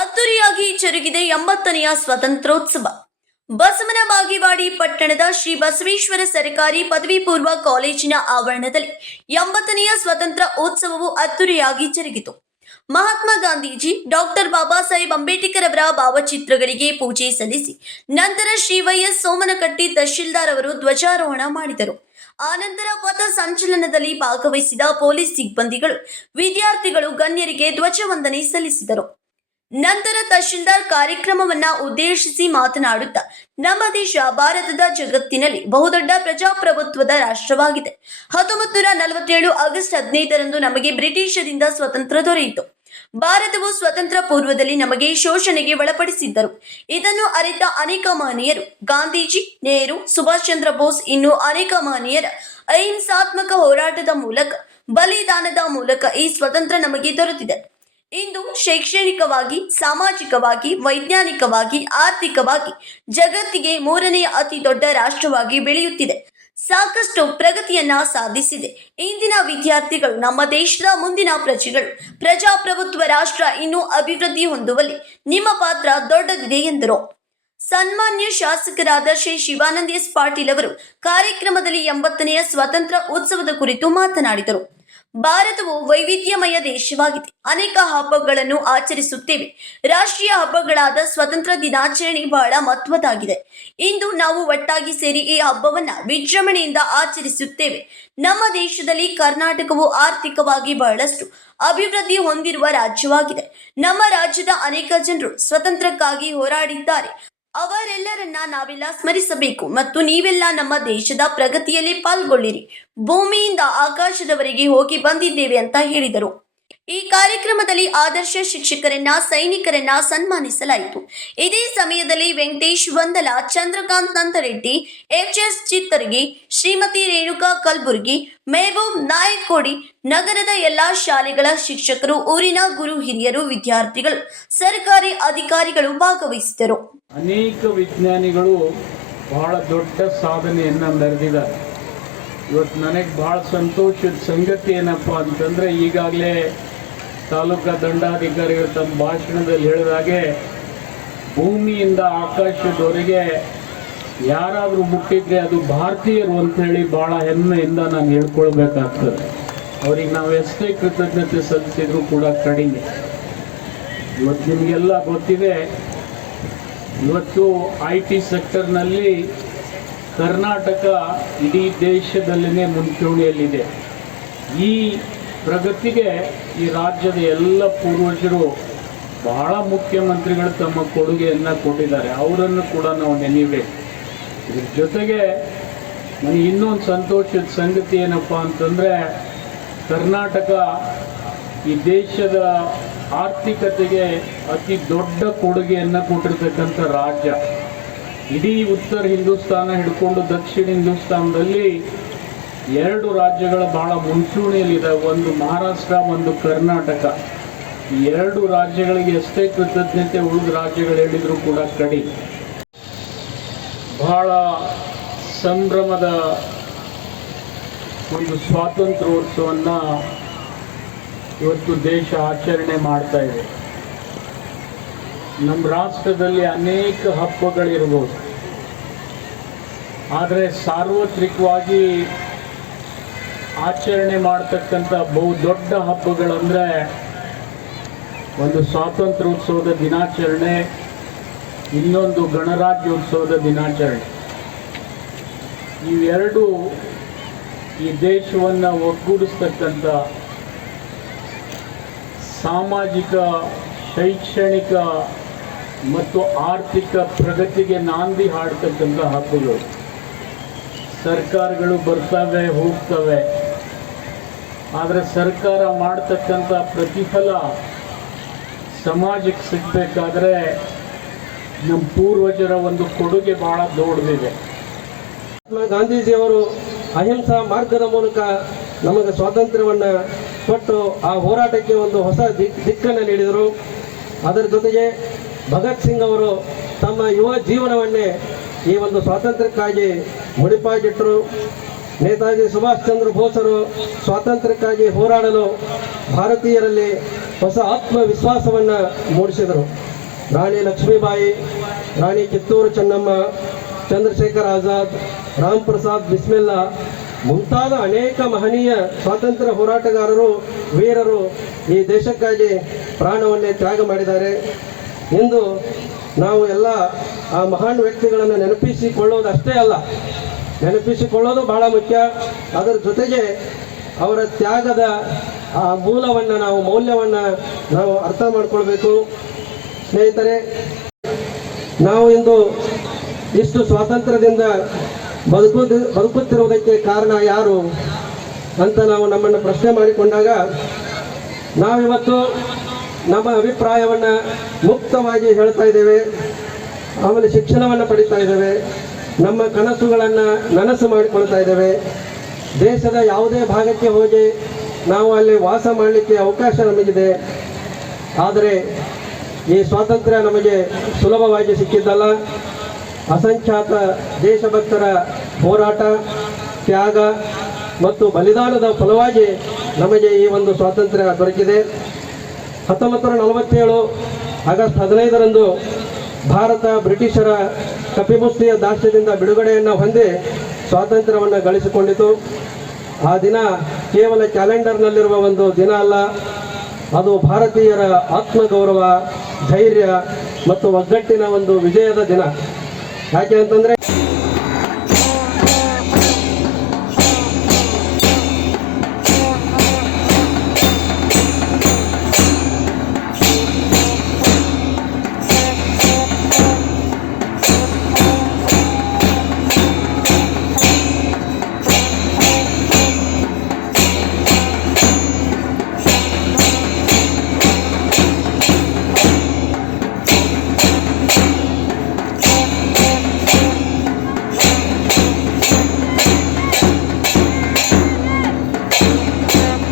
ಅದ್ದೂರಿಯಾಗಿ ಜರುಗಿದೆ 80ನೆಯ ಸ್ವಾತಂತ್ರ್ಯೋತ್ಸವ. ಬಸವನ ಬಾಗೇವಾಡಿ ಪಟ್ಟಣದ ಶ್ರೀ ಬಸವೇಶ್ವರ ಸರ್ಕಾರಿ ಪದವಿ ಪೂರ್ವ ಕಾಲೇಜಿನ ಆವರಣದಲ್ಲಿ 80ನೆಯ ಸ್ವಾತಂತ್ರ್ಯ ಉತ್ಸವವು ಅದ್ದೂರಿಯಾಗಿ ಜರುಗಿತು. ಮಹಾತ್ಮ ಗಾಂಧೀಜಿ, ಡಾಕ್ಟರ್ ಬಾಬಾ ಸಾಹೇಬ್ ಅಂಬೇಡ್ಕರ್ ಅವರ ಭಾವಚಿತ್ರಗಳಿಗೆ ಪೂಜೆ ಸಲ್ಲಿಸಿ ನಂತರ ಶ್ರೀ ವೈಎಸ್ ಸೋಮನಕಟ್ಟಿ ತಹಶೀಲ್ದಾರ್ ಅವರು ಧ್ವಜಾರೋಹಣ ಮಾಡಿದರು. ಆನಂತರ ಪಥ ಸಂಚಲನದಲ್ಲಿ ಭಾಗವಹಿಸಿದ ಪೊಲೀಸ್ ಸಿಬ್ಬಂದಿಗಳು, ವಿದ್ಯಾರ್ಥಿಗಳು ಗಣ್ಯರಿಗೆ ಧ್ವಜವಂದನೆ ಸಲ್ಲಿಸಿದರು. ನಂತರ ತಹಶೀಲ್ದಾರ್ ಕಾರ್ಯಕ್ರಮವನ್ನ ಉದ್ದೇಶಿಸಿ ಮಾತನಾಡುತ್ತಾ, ನಮ್ಮ ದೇಶ ಭಾರತದ ಜಗತ್ತಿನಲ್ಲಿ ಬಹುದೊಡ್ಡ ಪ್ರಜಾಪ್ರಭುತ್ವದ ರಾಷ್ಟ್ರವಾಗಿದೆ. 1947 ಆಗಸ್ಟ್ 15ರಂದು ನಮಗೆ ಬ್ರಿಟಿಷರಿಂದ ಸ್ವಾತಂತ್ರ್ಯ ದೊರೆಯಿತು. ಭಾರತವು ಸ್ವತಂತ್ರ ಪೂರ್ವದಲ್ಲಿ ನಮಗೆ ಶೋಷಣೆಗೆ ಒಳಪಡಿಸಿದ್ದರು. ಇದನ್ನು ಅರಿತ ಅನೇಕ ಮಹನೀಯರು, ಗಾಂಧೀಜಿ, ನೆಹರು, ಸುಭಾಷ್ ಚಂದ್ರ ಬೋಸ್, ಇನ್ನೂ ಅನೇಕ ಮಹನೀಯರ ಅಹಿಂಸಾತ್ಮಕ ಹೋರಾಟದ ಮೂಲಕ, ಬಲಿದಾನದ ಮೂಲಕ ಈ ಸ್ವಾತಂತ್ರ್ಯ ನಮಗೆ ದೊರೆತಿದೆ. ಇಂದು ಶೈಕ್ಷಣಿಕವಾಗಿ, ಸಾಮಾಜಿಕವಾಗಿ, ವೈಜ್ಞಾನಿಕವಾಗಿ, ಆರ್ಥಿಕವಾಗಿ ಜಗತ್ತಿಗೆ 3ನೇ ಅತಿ ದೊಡ್ಡ ರಾಷ್ಟ್ರವಾಗಿ ಬೆಳೆಯುತ್ತಿದೆ. ಸಾಕಷ್ಟು ಪ್ರಗತಿಯನ್ನ ಸಾಧಿಸಿದೆ. ಇಂದಿನ ವಿದ್ಯಾರ್ಥಿಗಳು ನಮ್ಮ ದೇಶದ ಮುಂದಿನ ಪ್ರಜೆಗಳು. ಪ್ರಜಾಪ್ರಭುತ್ವ ರಾಷ್ಟ್ರ ಇನ್ನೂ ಅಭಿವೃದ್ಧಿ ಹೊಂದುವಲ್ಲಿ ನಿಮ್ಮ ಪಾತ್ರ ದೊಡ್ಡದಿದೆ ಎಂದರು. ಸನ್ಮಾನ್ಯ ಶಾಸಕರಾದ ಶ್ರೀ ಶಿವಾನಂದ ಎಸ್ ಪಾಟೀಲ್ ಅವರು ಕಾರ್ಯಕ್ರಮದಲ್ಲಿ 80ನೆಯ ಸ್ವಾತಂತ್ರ್ಯ ಉತ್ಸವದ ಕುರಿತು ಮಾತನಾಡಿದರು. ಭಾರತವು ವೈವಿಧ್ಯಮಯ ದೇಶವಾಗಿದೆ. ಅನೇಕ ಹಬ್ಬಗಳನ್ನು ಆಚರಿಸುತ್ತೇವೆ. ರಾಷ್ಟ್ರೀಯ ಹಬ್ಬಗಳಾದ ಸ್ವಾತಂತ್ರ್ಯ ದಿನಾಚರಣೆ ಬಹಳ ಮಹತ್ವದಾಗಿದೆ. ಇಂದು ನಾವು ಒಟ್ಟಾಗಿ ಸೇರಿ ಈ ಹಬ್ಬವನ್ನ ವಿಜೃಂಭಣೆಯಿಂದ ಆಚರಿಸುತ್ತೇವೆ. ನಮ್ಮ ದೇಶದಲ್ಲಿ ಕರ್ನಾಟಕವು ಆರ್ಥಿಕವಾಗಿ ಬಹಳಷ್ಟು ಅಭಿವೃದ್ಧಿ ಹೊಂದಿರುವ ರಾಜ್ಯವಾಗಿದೆ. ನಮ್ಮ ರಾಜ್ಯದ ಅನೇಕ ಜನರು ಸ್ವಾತಂತ್ರ್ಯಕ್ಕಾಗಿ ಹೋರಾಡಿದ್ದಾರೆ. ಅವರೆಲ್ಲರನ್ನ ನಾವೆಲ್ಲ ಸ್ಮರಿಸಬೇಕು ಮತ್ತು ನೀವೆಲ್ಲ ನಮ್ಮ ದೇಶದ ಪ್ರಗತಿಯಲ್ಲಿ ಪಾಲ್ಗೊಳ್ಳಿರಿ. ಭೂಮಿಯಿಂದ ಆಕಾಶದವರೆಗೆ ಹೋಗಿ ಬಂದಿದ್ದೇವೆ ಅಂತ ಹೇಳಿದರು. ಈ ಕಾರ್ಯಕ್ರಮದಲ್ಲಿ ಆದರ್ಶ ಶಿಕ್ಷಕರನ್ನ, ಸೈನಿಕರನ್ನ ಸನ್ಮಾನಿಸಲಾಯಿತು. ಇದೇ ಸಮಯದಲ್ಲಿ ವೆಂಕಟೇಶ್ ವಂದಲ, ಚಂದ್ರಕಾಂತ್ ನಂತರೆಡ್ಡಿ, ಎಚ್.ಎಸ್. ಚಿತ್ತರ್ಗಿ, ಶ್ರೀಮತಿ ರೇಣುಕಾ ಕಲ್ಬುರ್ಗಿ, ಮೆಹಬೂಬ್ ನಾಯಕೋಡಿ, ನಗರದ ಎಲ್ಲಾ ಶಾಲೆಗಳ ಶಿಕ್ಷಕರು, ಊರಿನ ಗುರು ಹಿರಿಯರು, ವಿದ್ಯಾರ್ಥಿಗಳು, ಸರ್ಕಾರಿ ಅಧಿಕಾರಿಗಳು ಭಾಗವಹಿಸಿದರು. ಅನೇಕ ವಿಜ್ಞಾನಿಗಳು ಬಹಳ ದೊಡ್ಡ ಸಾಧನೆಯನ್ನ ಮೆರೆದಿದ್ದಾರೆ. ಇವತ್ತು ನನಗೆ ಬಹಳ ಸಂತೋಷದ ಸಂಗತಿ ಏನಪ್ಪ ಅಂತಂದರೆ, ಈಗಾಗಲೇ ತಾಲೂಕಾ ದಂಡಾಧಿಕಾರಿಗಳು ತಮ್ಮ ಭಾಷಣದಲ್ಲಿ ಹೇಳಿದಾಗೆ ಭೂಮಿಯಿಂದ ಆಕಾಶದವರೆಗೆ ಯಾರಾದರೂ ಮುಟ್ಟಿದ್ರೆ ಅದು ಭಾರತೀಯರು ಅಂಥೇಳಿ ಭಾಳ ಹೆಮ್ಮೆಯಿಂದ ನಾನು ಹೇಳ್ಕೊಳ್ಬೇಕಾಗ್ತದೆ. ಅವ್ರಿಗೆ ನಾವು ಎಷ್ಟೇ ಕೃತಜ್ಞತೆ ಸಲ್ಲಿಸಿದ್ರು ಕೂಡ ಕಡಿಮೆ. ಇವತ್ತು ನಿಮಗೆಲ್ಲ ಗೊತ್ತಿದೆ, ಇವತ್ತು IT ಸೆಕ್ಟರ್ನಲ್ಲಿ ಕರ್ನಾಟಕ ಇಡೀ ದೇಶದಲ್ಲೇ ಮುಂಚೂಣಿಯಲ್ಲಿದೆ. ಈ ಪ್ರಗತಿಗೆ ಈ ರಾಜ್ಯದ ಎಲ್ಲ ಪೂರ್ವಜರು, ಬಹಳ ಮುಖ್ಯಮಂತ್ರಿಗಳು ತಮ್ಮ ಕೊಡುಗೆಯನ್ನು ಕೊಟ್ಟಿದ್ದಾರೆ. ಅವರನ್ನು ಕೂಡ ನಾವು ನೆನೆಯಬೇಕು. ಇದ್ರ ಜೊತೆಗೆ ನನಗೆ ಇನ್ನೊಂದು ಸಂತೋಷದ ಸಂಗತಿ ಏನಪ್ಪ ಅಂತಂದರೆ, ಕರ್ನಾಟಕ ಈ ದೇಶದ ಆರ್ಥಿಕತೆಗೆ ಅತಿ ದೊಡ್ಡ ಕೊಡುಗೆಯನ್ನು ಕೊಟ್ಟಿರ್ತಕ್ಕಂಥ ರಾಜ್ಯ. ಇಡೀ ಉತ್ತರ ಹಿಂದೂಸ್ತಾನ ಹಿಡ್ಕೊಂಡು ದಕ್ಷಿಣ ಹಿಂದೂಸ್ತಾನದಲ್ಲಿ 2 ರಾಜ್ಯಗಳು ಬಹಳ ಮುಂಚೂಣಿಯಲ್ಲಿದೆ. ಒಂದು ಮಹಾರಾಷ್ಟ್ರ, ಒಂದು ಕರ್ನಾಟಕ. ಈ 2 ರಾಜ್ಯಗಳಿಗೆ ಎಷ್ಟೇ ಕೃತಜ್ಞತೆ ಉಳಿದ ರಾಜ್ಯಗಳು ಹೇಳಿದರೂ ಕೂಡ ಕಡಿಮೆ. ಬಹಳ ಸಂಭ್ರಮದ ಒಂದು ಸ್ವಾತಂತ್ರ್ಯೋತ್ಸವವನ್ನು ಇವತ್ತು ದೇಶ ಆಚರಣೆ ಮಾಡ್ತಾ ಇದೆ. ನಮ್ಮ ರಾಷ್ಟ್ರದಲ್ಲಿ ಅನೇಕ ಹಬ್ಬಗಳಿರ್ಬೋದು, ಆದರೆ ಸಾರ್ವತ್ರಿಕವಾಗಿ ಆಚರಣೆ ಮಾಡ್ತಕ್ಕಂಥ ಬಹು ದೊಡ್ಡ ಹಬ್ಬಗಳಂದರೆ ಒಂದು ಸ್ವಾತಂತ್ರ್ಯೋತ್ಸವದ ದಿನಾಚರಣೆ, ಇನ್ನೊಂದು ಗಣರಾಜ್ಯೋತ್ಸವದ ದಿನಾಚರಣೆ. ಇವೆರಡೂ ಈ ದೇಶವನ್ನು ಒಗ್ಗೂಡಿಸ್ತಕ್ಕಂಥ, ಸಾಮಾಜಿಕ, ಶೈಕ್ಷಣಿಕ ಮತ್ತು ಆರ್ಥಿಕ ಪ್ರಗತಿಗೆ ನಾಂದಿ ಹಾಡ್ತಕ್ಕಂಥ ಹಬ್ಬಗಳು. ಸರ್ಕಾರಗಳು ಬರ್ತವೆ ಹೋಗ್ತವೆ, ಆದರೆ ಸರ್ಕಾರ ಮಾಡ್ತಕ್ಕಂಥ ಪ್ರತಿಫಲ ಸಮಾಜಕ್ಕೆ ಸಿಗಬೇಕಾದ್ರೆ ನಮ್ಮ ಪೂರ್ವಜರ ಒಂದು ಕೊಡುಗೆ ಬಹಳ ದೊಡ್ಡದಿದೆ. ಗಾಂಧೀಜಿಯವರು ಅಹಿಂಸಾ ಮಾರ್ಗದ ಮೂಲಕ ನಮಗೆ ಸ್ವಾತಂತ್ರ್ಯವನ್ನು ಕೊಟ್ಟು ಆ ಹೋರಾಟಕ್ಕೆ ಒಂದು ಹೊಸ ದಿಕ್ಕನ್ನು ನೀಡಿದರು. ಅದರ ಜೊತೆಗೆ ಭಗತ್ ಸಿಂಗ್ ಅವರು ತಮ್ಮ ಯುವ ಜೀವನವನ್ನೇ ಈ ಒಂದು ಸ್ವಾತಂತ್ರ್ಯಕ್ಕಾಗಿ ಮುಡಿಪಾಗಿಟ್ಟರು. ನೇತಾಜಿ ಸುಭಾಷ್ ಚಂದ್ರ ಬೋಸರು ಸ್ವಾತಂತ್ರ್ಯಕ್ಕಾಗಿ ಹೋರಾಡಲು ಭಾರತೀಯರಲ್ಲಿ ಹೊಸ ಆತ್ಮವಿಶ್ವಾಸವನ್ನು ಮೂಡಿಸಿದರು. ರಾಣಿ ಲಕ್ಷ್ಮೀಬಾಯಿ, ರಾಣಿ ಕಿತ್ತೂರು ಚೆನ್ನಮ್ಮ, ಚಂದ್ರಶೇಖರ್ ಆಜಾದ್, ರಾಮ್ ಪ್ರಸಾದ್ ಬಿಸ್ಮಿಲ್ಲಾ ಮುಂತಾದ ಅನೇಕ ಮಹನೀಯ ಸ್ವಾತಂತ್ರ್ಯ ಹೋರಾಟಗಾರರು, ವೀರರು ಈ ದೇಶಕ್ಕಾಗಿ ಪ್ರಾಣವನ್ನೇ ತ್ಯಾಗ ಮಾಡಿದ್ದಾರೆ. ಇಂದು ನಾವು ಎಲ್ಲ ಆ ಮಹಾನ್ ವ್ಯಕ್ತಿಗಳನ್ನು ನೆನಪಿಸಿಕೊಳ್ಳೋದು ಅಷ್ಟೇ ಅಲ್ಲ, ನೆನಪಿಸಿಕೊಳ್ಳೋದು ಬಹಳ ಮುಖ್ಯ. ಅದರ ಜೊತೆಗೆ ಅವರ ತ್ಯಾಗದ ಆ ಮೂಲವನ್ನು ಮೌಲ್ಯವನ್ನು ನಾವು ಅರ್ಥ ಮಾಡಿಕೊಳ್ಬೇಕು. ಸ್ನೇಹಿತರೆ, ನಾವು ಇಂದು ಇಷ್ಟು ಸ್ವಾತಂತ್ರ್ಯದಿಂದ ಬದುಕುತ್ತಿರುವುದಕ್ಕೆ ಕಾರಣ ಯಾರು ಅಂತ ನಾವು ನಮ್ಮನ್ನು ಪ್ರಶ್ನೆ ಮಾಡಿಕೊಂಡಾಗ ನಾವಿವತ್ತು ನಮ್ಮ ಅಭಿಪ್ರಾಯವನ್ನು ಮುಕ್ತವಾಗಿ ಹೇಳ್ತಾ ಇದ್ದೇವೆ. ಆಮೇಲೆ ಶಿಕ್ಷಣವನ್ನು ಪಡಿತಾ ಇದ್ದೇವೆ, ನಮ್ಮ ಕನಸುಗಳನ್ನು ನನಸು ಮಾಡಿಕೊಳ್ತಾ ಇದ್ದೇವೆ. ದೇಶದ ಯಾವುದೇ ಭಾಗಕ್ಕೆ ಹೋಗಿ ನಾವು ಅಲ್ಲಿ ವಾಸ ಮಾಡಲಿಕ್ಕೆ ಅವಕಾಶ ನಮಗಿದೆ. ಆದರೆ ಈ ಸ್ವಾತಂತ್ರ್ಯ ನಮಗೆ ಸುಲಭವಾಗಿ ಸಿಕ್ಕಿದ್ದಲ್ಲ. ಅಸಂಖ್ಯಾತ ದೇಶಭಕ್ತರ ಹೋರಾಟ, ತ್ಯಾಗ ಮತ್ತು ಬಲಿದಾನದ ಫಲವಾಗಿ ನಮಗೆ ಈ ಒಂದು ಸ್ವಾತಂತ್ರ್ಯ ದೊರಕಿದೆ. 1947 ಆಗಸ್ಟ್ 15ರಂದು ಭಾರತ ಬ್ರಿಟಿಷರ ಕಪಿಮುಷ್ಟಿಯ ದಾಸ್ಯದಿಂದ ಬಿಡುಗಡೆಯನ್ನು ಹೊಂದಿ ಸ್ವಾತಂತ್ರ್ಯವನ್ನು ಗಳಿಸಿಕೊಂಡಿತು. ಆ ದಿನ ಕೇವಲ ಕ್ಯಾಲೆಂಡರ್ನಲ್ಲಿರುವ ಒಂದು ದಿನ ಅಲ್ಲ, ಅದು ಭಾರತೀಯರ ಆತ್ಮಗೌರವ, ಧೈರ್ಯ ಮತ್ತು ಒಗ್ಗಟ್ಟಿನ ಒಂದು ವಿಜಯದ ದಿನ. ಯಾಕೆ ಅಂತಂದರೆ